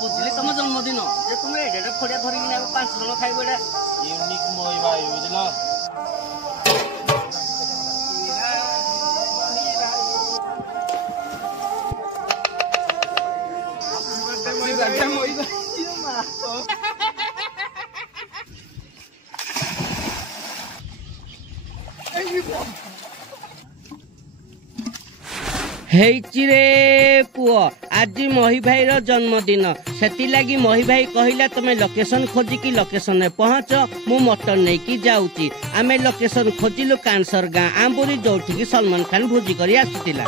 बुझली तुम जन्मदिन जे तुम एडे फड़िया धरिकी 5 जन खाइबो एटा यूनिक मोई भाई बुझलो रे पुओ आज मही भाई रो जन्मदिन सेति लागी मही भाई कहिला तमे लोकेशन खोजिकी लोकेशन में पहुंच मु मटन नहीं की जाऊची आमे लोकेशन खोजिलु कांसर गाँ आंबुरी जोठी की सलमान खान भोजी करी आसीतिला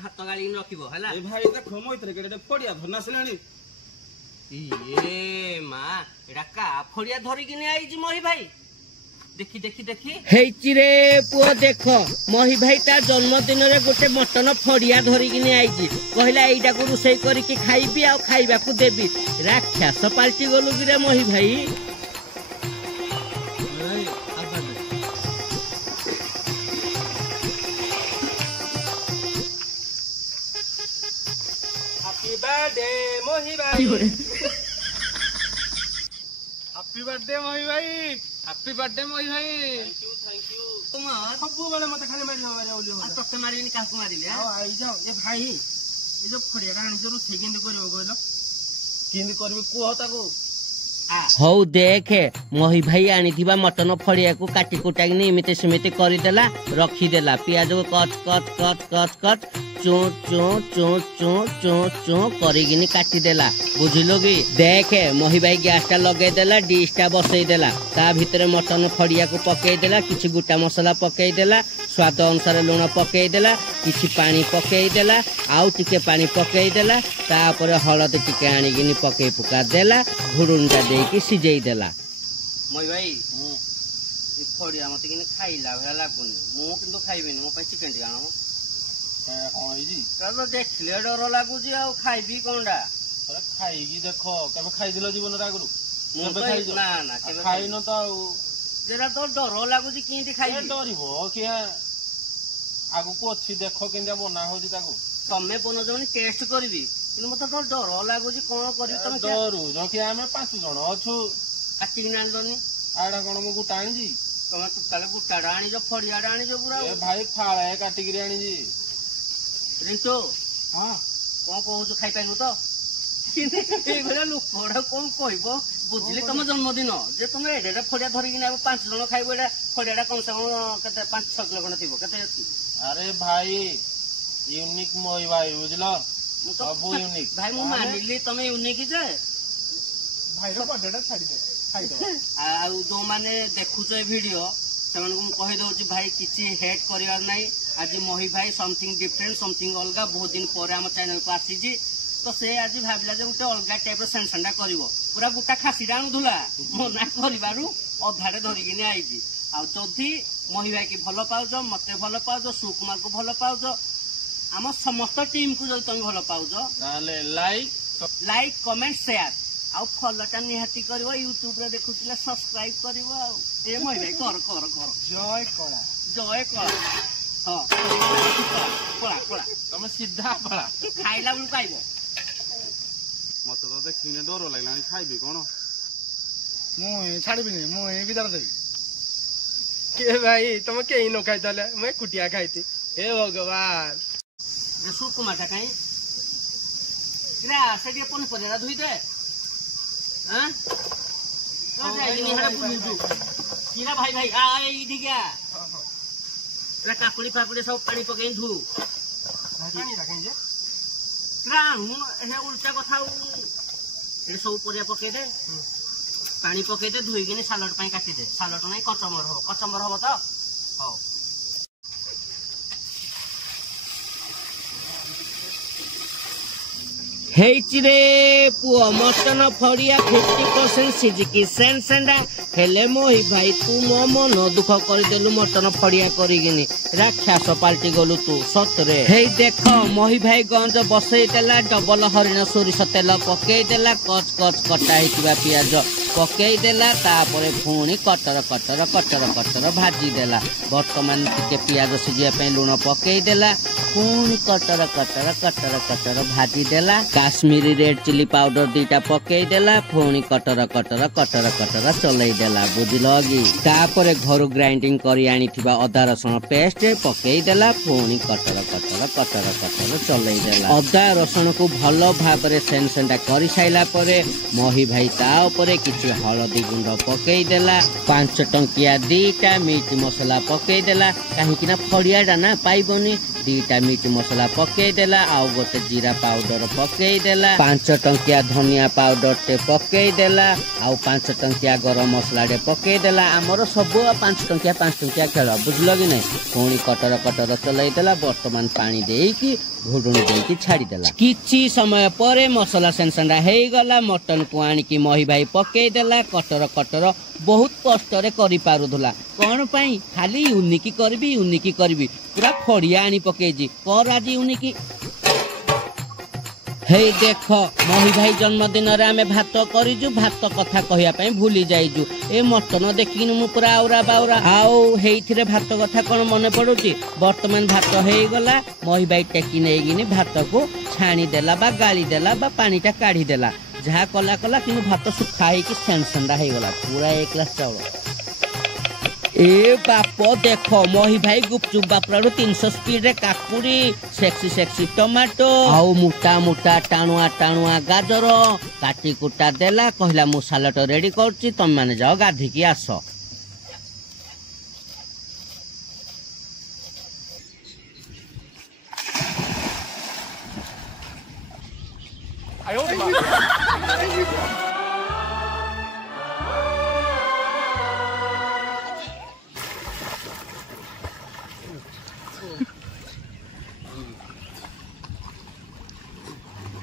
भात गाड़ी रखिबो हला ए भाई देखो मो इतरे केडे फड़िया धरनासलाणी ए मां एडा का फड़िया धरि कि नै आइजी मही भाई देखि देखि देखि हेची रे पुओ देखो मही भाई ता जन्मदिन रे गोटे मटन फड़िया धरि कि नै आइजी कहला एइडा को रुसई करी कि खाइबी आ खाइबा को देबी राक्षस पाल्टी गलु कि रे मही भाई हैप्पी बर्थडे मोही भाई हैप्पी बर्थडे मोही भाई हैप्पी बर्थडे मोही भाई थैंक यू तुम सब बेले मते खाली मारी मारी ओली हो तते मारिनी काकू मारिले आ आई जाओ ए भाई ए जो फड़िया राणी जरू सेकेंड करबो कहलो किंद करबी को ताको हौ देखे मही भाई आनी थिबा मटन फड़िया को काटी कुटाकी ने इमिते सिमिते करि देला रखी देला पियाज को cut cut cut cut cut चो चो चो चो चो चो करिगिनी काटी देला बुझिलो कि देखे मही भाई गैस टा लगे देला डिश टा बसई देला ता भितरे मटन फड़िया को पकई देला किछि गुटा मसला पकई देला स्वाद अनुसार लूण पकई देला किछि पानी पकई देला आउ टिके पानी पकई देला तापर हळद टिके आनिगिनी पकई पुका देला घुरुंडा देकी सिजेई देला मई भाई ई फड़िया मते किने खाइला भला लागुनी मु किंतु खाइबेनी मो पई चिकन टी आनो देखले डर लगुच खाइबी कौनटा खाइकी देख केबे खाइदिल जीवन आगु खाई न तो तो डर लगुच कि खाई डरब किया आगु को अच्छी देख के बना हो तमें बनौज मैंने टेस्ट करी मत तो डर लगुच कौन कर डरू कि आम 5 जन अच्छु काटिकी आनी आड़ा कौन मु गुटा आनी तमें टोटाल गुटाटा आनी फड़िया आनी पूरा भाई फाड़े काटिकी आनी रिंटो हाँ कौन कहू खाई पारू तो लोक कौन कह बुझिली तुम जन्मदिन जे तुम एडे फड़िया धरिकी 5 जन खाइब एटा फड़िया कम से कम के 5-6 किलो खंड थी अरे भाई यूनिक मोई भाई बुझल सब यूनिक भाई मु मानिली तुम यूनिक जे भाई रो बर्थडे छाड़ी दे खाई दो आ जो माने देखुछ ए वीडियो से कही दौर भाई किसी हेट करार ना आज मही भाई समथिंग डिफरेंट समथिंग अलग बहुत दिन पर आम चैनल को आसी तो से आज भाविला गोटे अलग टाइप सेंसनटा कर पूरा गोटा खासीटा आणुला मना कर अधारे धरिकी आई आदि मही भाई की भल पाउज मत भल पाउज सुकुमार को भल पाउज आम समस्त टीम को जो तुम भल पाउज लाइक कमेंट शेयर आउ फॉलोटा निहाती करिवो यूट्यूब रे देखुतिला सब्सक्राइब करिवो आ ए मई भाई कर कर कर जय कला हां पळा पळा तमे सीधा पळा खाइला बलु पाइबो मत तो देखिने डर लागलानी खाइबे कोन मु छाड़बिनी मु विदार देबी के भाई तुम के न खाइ ताले मैं कुटिया खाइती हे भगवान जे सुकुमाटा काई ग्रा सेडी पन परेरा धुई दे हां तो जाइनी हडा पुजु किरा भाई भाई आ इडी गया रे काकुड़ी फाकुड़ी सब पानी पकेई धु पानी राखै जे ग्राम हे उल्टा कथा ए सब परिया पकेई दे पानी पकेई दे धुई किने सालड पई काटी दे सालड नै कचमर हो तो हो ହେଇଛି ରେ ପୁଅ ମଟନ ଫଡିଆ 50% ସିଝିକି ସେନ୍ ସେଣ୍ଡା ହେଲେ ମୋହି ଭାଇ ତୁ ମୋ ମନ ଦୁଃଖ କରିଦେଲୁ ମଟନ ଫଡିଆ କରିକିନି ରାକ୍ଷାସ ପାଲଟି ଗଲୁ ତୁ ସତରେ। ହେଇ ଦେଖ ମୋହି ଭାଇ ଗଞ୍ଜ ବସେଇ ଦେଲା ଡବଲ ହରିଣ ସୋରିଷ ତେଲ ପକେଇ ଦେଲା କଚ କଚ କଟା ହେଇଥିବା ପିଆଜ ପକେଇ ଦେଲା ତାପରେ ପୁଣି କଟର କଟର କଟର କଟର ଭାଜି ଦେଲା। ବର୍ତ୍ତମାନ ଟିକେ ପିଆଜ ସିଝିବା ପାଇଁ ଲୁଣ ପକେଇ ଦେଲା ପୁଣି କଟର କଟର କଟର କଟର ଭାଜି ଦେଲା। କାଶ୍ମୀରୀ ରେଡ୍ ଚିଲି ପାଉଡର 2ଟା ପକେଇ ଦେଲା ପୁଣି କଟର କଟର କଟର କଟର ଚଲେଇ ଦେଲା ବୁଝିଲ କି। ତାପରେ ଘରୁ ଗ୍ରାଇଣ୍ଡିଙ୍ଗ କରି ଆଣିଥିବା ଅଦା ରସୁଣ ପେଷ୍ଟ ପକେଇ ଦେଲା ପୁଣି କଟର କଟର କଟର କଟର ଚଲେଇ ଦେଲା। ଅଦା ରସୁଣକୁ ଭଲ ଭାବରେ ସେନ୍ସେଣ୍ଡା କରି ସାଇଲା ପରେ ମହି ଭାଇ ତା ଉପରେ କିଛି ହଳଦୀ ଗୁଣ୍ଡ ପକେଇ ଦେଲା 5 ଟଙ୍କିଆ 2ଟା ମିଟ୍ ମସଲା ପକେଇ ଦେଲା କାହିଁକି ନା ଫଡିଆଟା ନା ପାଇବନି 2ଟା ମିଟ୍ ମସଲା ପକେଇ ଦେଲା ଆଉ ଗୋଟେ ଜିରା ପାଉଡର ପକେଇ ଦେଲା 5 ଟଙ୍କିଆ ଧନିଆ ପାଉଡର ଟେ ପକେଇ ଦେଲା ଆଉ 5 ଟଙ୍କିଆ ଗରମ ମସଲା ଟେ ପକେଇ ଦେଲା। ଆମର ସବୁ 5 ଟଙ୍କିଆ ଖେଳ ବୁଝିଲ କି ନାଇଁ। ପୁଣି କଟର କଟର ଚଲେଇ ଦେଲା। ବର୍ତ୍ତମାନ ପାଣି ଦେଇକି ଘୋଡୁଣି ଦେଇକି ଛାଡିଦେଲା। କିଛି ସମୟ ପରେ ମସଲା ସେନ୍ସେଣ୍ଡା ହେଇଗଲା। ମଟନ କୁ ଆଣିକି ମହି ଭାଇ ପକେଇ ଦେଲା। କଟର କଟର ବହୁତ କଷ୍ଟରେ କରିପାରୁଥିଲା କଣ ପାଇଁ ଖାଲି ୟୁନିକି କରିବି ପୁରା ଫଡିଆ ଆଣି ପକେଇଛି କର ଆଜି ୟୁନିକି। ହେଇ ଦେଖ ମହି ଭାଇ ଜନ୍ମଦିନରେ ଆମେ ଭାତ କରିଛୁ ଭାତ କଥା କହିବା ପାଇଁ ଭୁଲି ଯାଇଛୁ। ଏ ମଟନ ଦେଖିକିନି ମୁଁ ପୁରା ଆଉରା ବାଉରା ଆଉ ହେଇଥିରେ ଭାତ କଥା କଣ ମନେ ପଡୁଛି। ବର୍ତ୍ତମାନ ଭାତ ହେଇଗଲା ମହି ଭାଇ ଟେକି ନେଇକିନି ଭାତକୁ ଛାଣିଦେଲା ବା ଗାଳି ଦେଲା ବା ପାଣିଟା କାଢିଦେଲା ଯାହା କଲା କଲା କିନ୍ତୁ ଭାତ ଶୁଖା ହେଇକି ସେଣ୍ଡା ହେଇଗଲା ପୁରା 1 ଗ୍ଲାସ ଚାଉଳ। ए बाप देख मही भाई गुपचुप बापड़ू 300 स्पीड रे काकुड़ी सेक्सी टमाटो आउ मोटा मोटा टाणुआ टाणुआ गाजर काटी कुटा देला कहला मु सालट रेडी करछि तुम माने जाओ गाधी की आस।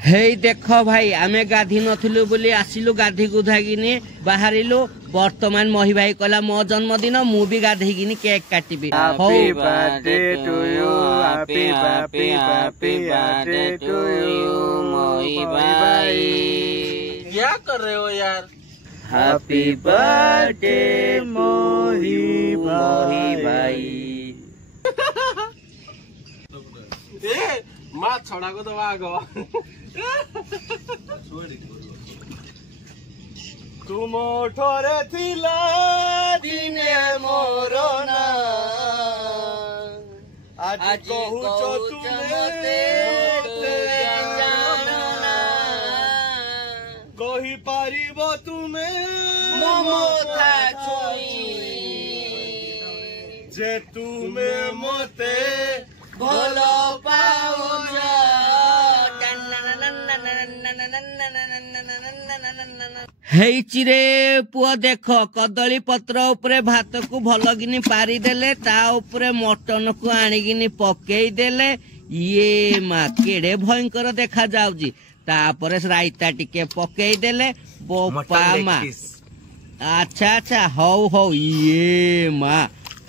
हेई देख भाई आमे गाधी नथिलु बोली आसिलु गाधी गुधागिनी बाहरिलु वर्तमान मही भाई कहला मो जन्मदिन मु भी गाधीगिनी केक काटिबी। Happy birthday to you happy birthday to you Mahi भाई। क्या कर रहे हो यार। हैप्पी बर्थडे मोही भाई। ए माँ छड़ा को दबा गो तुम ठोरे थिला दिने मोरो ना आज कहूचो तुमे कही पारिबो तुमे ममता छुई जे तुमे मते भलो पाउछ। हेइची रे पुआ देख कदली पत्र उपरे भात को भलगिनी पारी देले ता उपरे मटन को आनिगिनी पकेई देले ये मा केड़े भयंकर देखा जाउजी। तापरे रायता टिके पकेई देले बोपा मा अच्छा हौ ये मा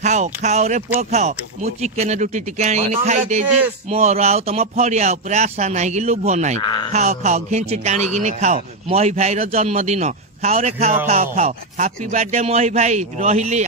खाओ रे पुआ खाओ मु चिकेन रुटी टिके आनी खाई देजी मोर आउ तम फड़िया उपरे आशा नाही कि लुभ नाही। खाओ घिंची टाणिकिनी खाओ मही भाई रो जन्मदिन खाओ रे खाओ हैप्पी बर्थडे मही भाई रहिली।